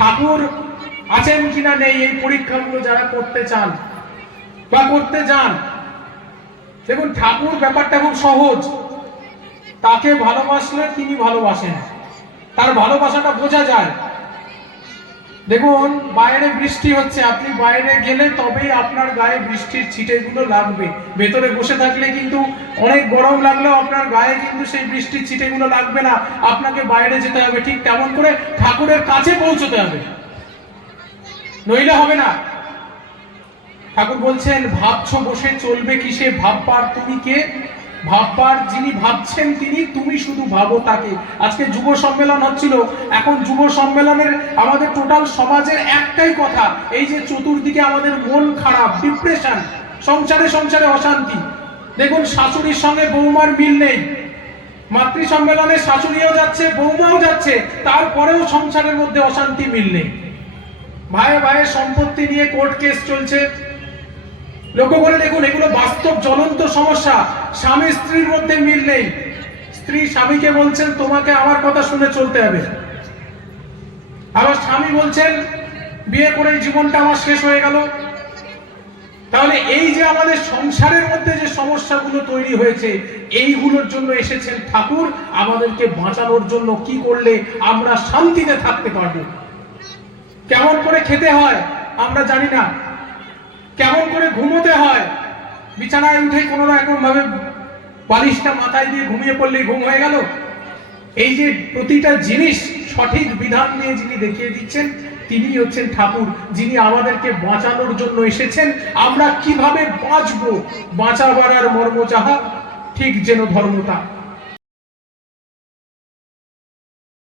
ঠাকুর আছেন কিনা নেই এই পরীক্ষাগুলো যারা করতে চান বা করতে যান, দেখুন ঠাকুর ব্যাপারটা খুব সহজ। তাকে ভালোবাসলে তিনি ভালোবাসেন, তার ভালোবাসাটা বোঝা যায়। দেখুন বাইরে বৃষ্টি হচ্ছে, আপনি বাইরে গেলে তবেই আপনার গায়ে বৃষ্টির ছিটেগুলো লাগবে। ভেতরে বসে থাকলে কিন্তু অনেক গরম লাগলেও আপনার গায়ে কিন্তু সেই বৃষ্টির ছিটেগুলো লাগবে না, আপনাকে বাইরে যেতে হবে। ঠিক তেমন করে ঠাকুরের কাছে পৌঁছতে হবে, নইলে হবে না। ঠাকুর বলছেন ভাবছো বসে চলবে কিসে, ভাববার তুমি কে, ভাববার যিনি ভাবছেন তিনি, তুমি শুধু ভাবো তাকে। আজকে যুব সম্মেলন হচ্ছিল, এখন যুব সম্মেলনের আমাদের টোটাল সমাজের একটাই কথা, এই যে চতুর্দিকে আমাদের মন খারাপ, ডিপ্রেশন, সংসারে সংসারে অশান্তি। দেখুন শাশুড়ির সঙ্গে বৌমার মিল নেই, মাতৃ সম্মেলনে শাশুড়িও যাচ্ছে বৌমাও যাচ্ছে, তারপরেও সংসারের মধ্যে অশান্তি, মিল নেই। ভাইয়ে ভাইয়ে সম্পত্তি নিয়ে কোর্ট কেস চলছে। লক্ষ্য করে দেখুন, এগুলো বাস্তব জ্বলন্ত সমস্যা। স্বামী স্ত্রীর মধ্যে মিল নেই, স্ত্রী স্বামীকে বলছেন তোমাকে আমার কথা শুনে চলতে হবে, আবার স্বামী বলছেন বিয়ে করে জীবনটা আমার শেষ হয়ে গেল। তাহলে এই যে আমাদের সংসারের মধ্যে যে সমস্যাগুলো তৈরি হয়েছে, এইগুলোর জন্য এসেছেন ঠাকুর আমাদেরকে বাঁচানোর জন্য। কি করলে আমরা শান্তিতে থাকতে পারবো, কেমন করে খেতে হয় আমরা জানি না, কেমন করে ঘুমোতে হয়, বিছানায় উঠে কোনো রকম ভাবে বালিশটা মাথায় দিয়ে ঘুমিয়ে পড়লেই ঘুম হয়ে গেল। এই যে প্রতিটা জিনিস সঠিক বিধান দিয়ে যিনি দেখিয়ে দিচ্ছেন, তিনি হচ্ছেন ঠাকুর, যিনি আমাদেরকে বাঁচানোর জন্য এসেছেন। আমরা কিভাবে বাঁচবো, বাঁচাবার আর মর্ম যাহা ঠিক যেন ধর্মতা।